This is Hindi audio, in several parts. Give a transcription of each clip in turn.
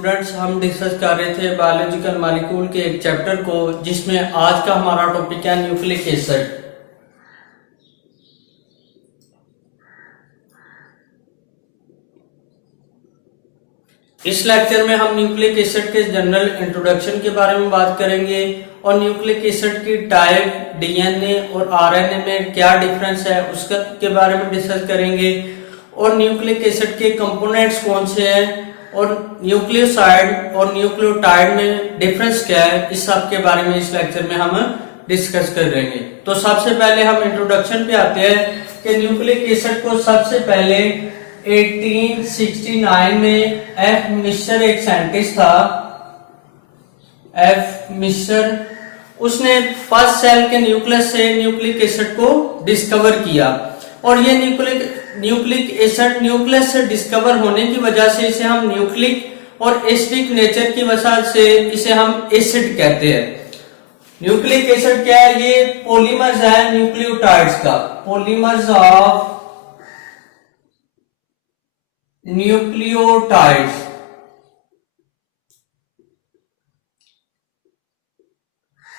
स्टूडेंट्स, हम डिस्कस कर रहे थे बायोलॉजिकल मॉलिक्यूल के एक चैप्टर को, जिसमें आज का हमारा टॉपिक है न्यूक्लिक एसिड। इस लेक्चर में हम न्यूक्लिक एसिड के जनरल इंट्रोडक्शन के बारे में बात करेंगे और न्यूक्लिक एसिड की टाइप, डीएनए और आरएनए में क्या डिफरेंस है उसका के बारे में डिस्कस करेंगे और न्यूक्लिक एसिड के कंपोनेंट्स कौन से हैं और न्यूक्लियोसाइड और न्यूक्लियोटाइड में डिफरेंस क्या है, इस सब के बारे में इस लेक्चर में हम डिस्कस करेंगे। तो सबसे पहले हम इंट्रोडक्शन पे आते हैं कि न्यूक्लिक एसिड को सबसे पहले 1869 में एफ मिशर एक साइंटिस्ट था, एफ मिशर, उसने फर्स्ट सेल के न्यूक्लियस से न्यूक्लिक एसिड को डिस्कवर किया और ये न्यूक्लिक एसिड न्यूक्लियस से डिस्कवर होने की वजह से इसे हम न्यूक्लिक और एसिडिक नेचर की वजह से इसे हम एसिड कहते हैं। न्यूक्लिक एसिड क्या है? ये पॉलीमर्स है न्यूक्लियोटाइड्स का, पॉलीमर्स ऑफ न्यूक्लियोटाइड्स।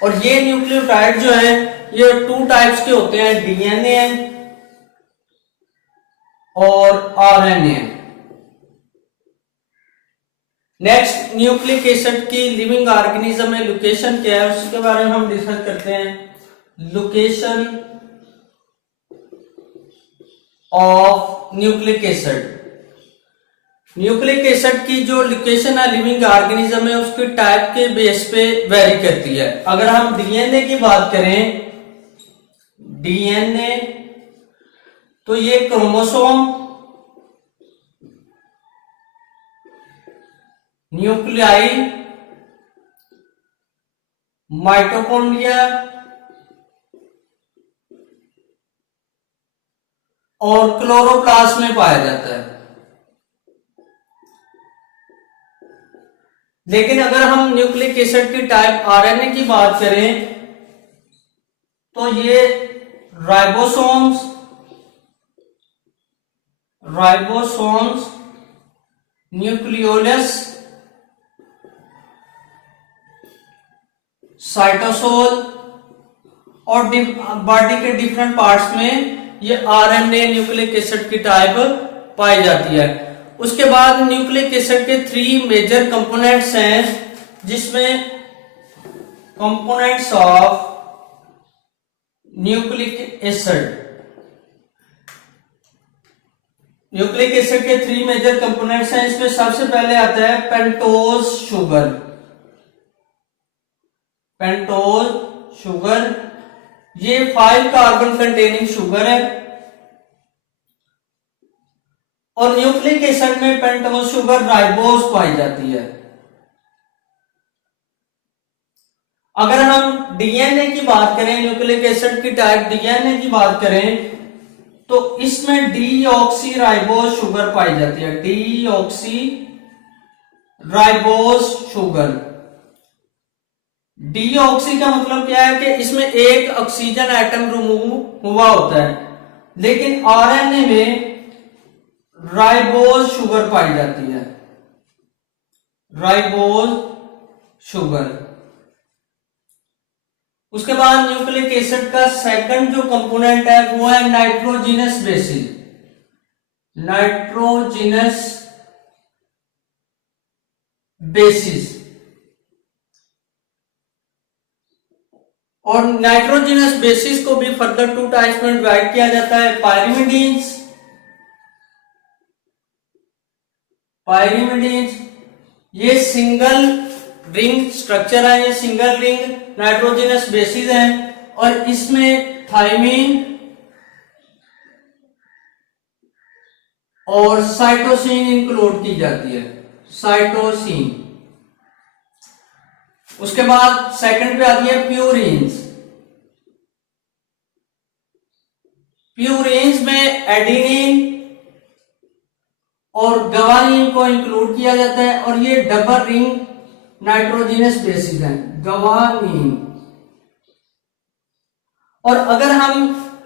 और ये न्यूक्लियोटाइड जो है ये टू टाइप्स के होते हैं, डीएनए और आरएनए। नेक्स्ट, न्यूक्लिक एसिड की लिविंग ऑर्गेनिज्म में लोकेशन क्या है उसके बारे में हम डिस्कस करते हैं। Location of nucleic acid, nucleic acid की जो लोकेशन है लिविंग ऑर्गेनिज्म में उसके टाइप के बेस पे वेरी करती है। अगर हम डीएनए की बात करें, डीएनए तो ये क्रोमोसोम, न्यूक्लियाई, माइटोकॉन्ड्रिया और क्लोरोप्लास्ट में पाया जाता है। लेकिन अगर हम न्यूक्लिक एसिड की टाइप आरएनए की बात करें तो ये राइबोसोम्स, न्यूक्लियोलस, साइटोसोल और बॉडी के डिफरेंट पार्ट्स में ये आरएनए न्यूक्लिक एसिड की टाइप पाई जाती है। उसके बाद न्यूक्लिक एसिड के 3 मेजर कंपोनेंट्स हैं, जिसमें components of nucleic acid, nucleic acid के 3 मेजर कंपोनेंट्स हैं। इसमें सबसे पहले आता है पेंटोज शुगर, पेंटोज शुगर ये 5 कार्बन कंटेनिंग शुगर है और न्यूक्लिक एसिड में पेंटोज शुगर राइबोज पाई जाती है। अगर हम डीएनए की बात करें, न्यूक्लिक एसिड की टाइप डीएनए की बात करें तो इसमें डीऑक्सी राइबोज शुगर पाई जाती है, डीऑक्सी राइबोज शुगर। डीऑक्सी का मतलब क्या है कि इसमें एक ऑक्सीजन एटम रिमूव हुआ होता है, लेकिन आरएनए में राइबोज शुगर पाई जाती है, राइबोज शुगर। उसके बाद न्यूक्लिक एसिड का सेकंड जो कंपोनेंट है वो है नाइट्रोजिनस बेसिस, नाइट्रोजिनस बेसिस। और नाइट्रोजिनस बेसिस को भी फर्दर 2 टाइप्स में डिवाइड किया जाता है, पायरिमिडीन्स, पायरिमिडीन्स ये सिंगल रिंग स्ट्रक्चर है, ये सिंगल रिंग नाइट्रोजिनस बेसिस है और इसमें थायमीन और साइटोसिन इंक्लूड की जाती है, साइटोसिन। उसके बाद सेकंड पे आती है प्यूरिन्स, प्यूरिन्स में एडिनिन और गवानीन को इंक्लूड किया जाता है और ये डबल रिंग नाइट्रोजिनस बेसिस है, गवानीन। और अगर हम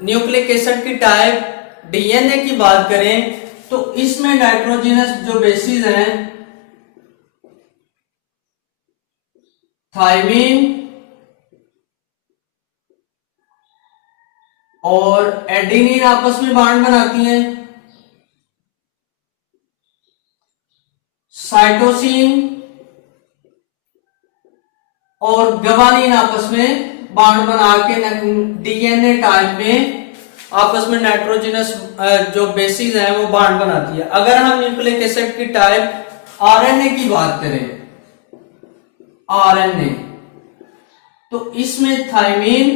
न्यूक्लिक एसिड की टाइप डीएनए की बात करें तो इसमें नाइट्रोजिनस जो बेसिस हैं थायमीन और एडेनिन आपस में बॉन्ड बनाती हैं, साइटोसिन और गवानीन आपस में बॉन्ड बना के डीएनए टाइप में आपस में नाइट्रोजनस जो बेसिस है वो बॉन्ड बनाती है। अगर हम न्यूक्लिक एसिड की टाइप आरएनए की बात करें, आरएनए, तो इसमें थायमीन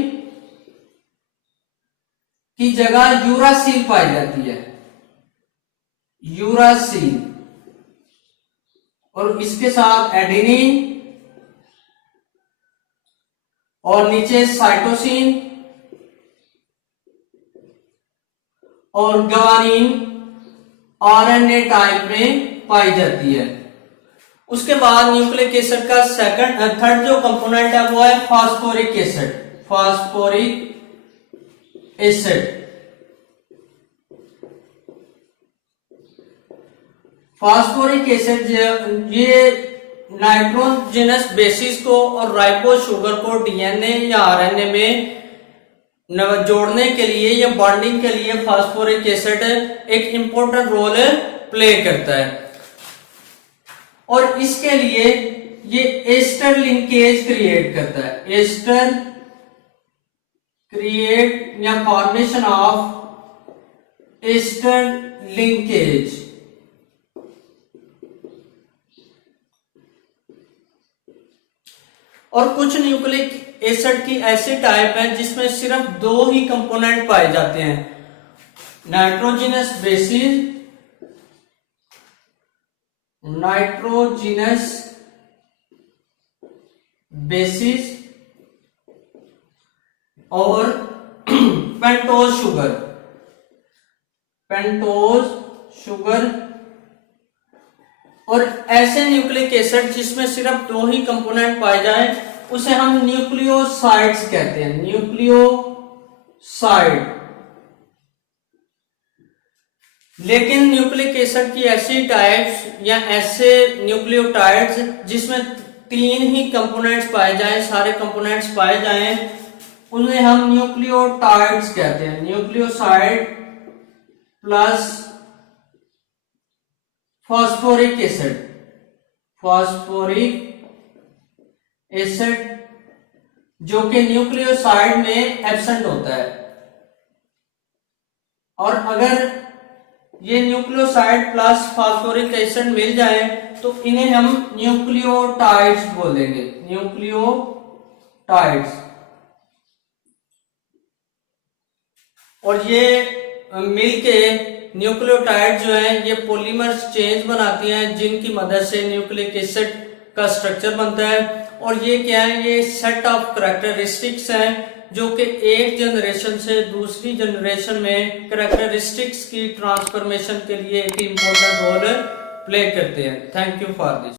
की जगह यूरासिल पाई जाती है, यूरासिल, और इसके साथ एडेनिन और नीचे साइटोसिन और गवानीन आरएनए टाइप में पाई जाती है। उसके बाद न्यूक्लिक एसिड का थर्ड जो कंपोनेंट है वो है phosphoric acid, phosphoric acid. Phosphoric acid ये नाइट्रोजनस बेसिस को और राइबोस शुगर को डीएनए या आरएनए में जोड़ने के लिए या बॉन्डिंग के लिए फास्फोरिक एसिड एक इंपॉर्टेंट रोल प्ले करता है, और इसके लिए ये एस्टर लिंकेज क्रिएट करता है, एस्टर क्रिएट या फॉर्मेशन ऑफ एस्टर लिंकेज। और कुछ न्यूक्लिक एसिड की ऐसी टाइप है जिसमें सिर्फ दो ही कंपोनेंट पाए जाते हैं, नाइट्रोजनस बेसिस, नाइट्रोजनस बेसिस और पेंटोज शुगर, पेंटोज शुगर। और ऐसे न्यूक्लिक एसिड जिसमें सिर्फ दो ही कंपोनेंट पाए जाए उसे हम न्यूक्लियोसाइड्स कहते हैं, न्यूक्लियोसाइड। लेकिन न्यूक्लिक एसिड की ऐसी टाइप्स या ऐसे न्यूक्लियोटाइड्स जिसमें तीन ही कंपोनेंट्स पाए जाएं, सारे कंपोनेंट्स पाए जाएं, उन्हें हम न्यूक्लियोटाइड्स कहते हैं, nucleoside plus phosphoric acid, phosphoric acid जो कि न्यूक्लियोसाइड में एब्सेंट होता है। और अगर ये न्यूक्लियोसाइड प्लस फॉस्फोरिक एसिड मिल जाए तो इन्हें हम न्यूक्लियोटाइड्स बोलेंगे, न्यूक्लियोटाइड्स। और ये मिलके न्यूक्लियोटाइड जो है ये पॉलीमर्स चेंज बनाती हैं जिनकी मदद से न्यूक्लिक एसिड का स्ट्रक्चर बनता है। और ये क्या है, ये सेट ऑफ कैरेक्टरिस्टिक्स हैं जो कि एक जनरेशन से दूसरी जनरेशन में कैरेक्टरिस्टिक्स की ट्रांसफॉर्मेशन के लिए एक इंपॉर्टेंट रोल प्ले करते हैं। Thank you for this.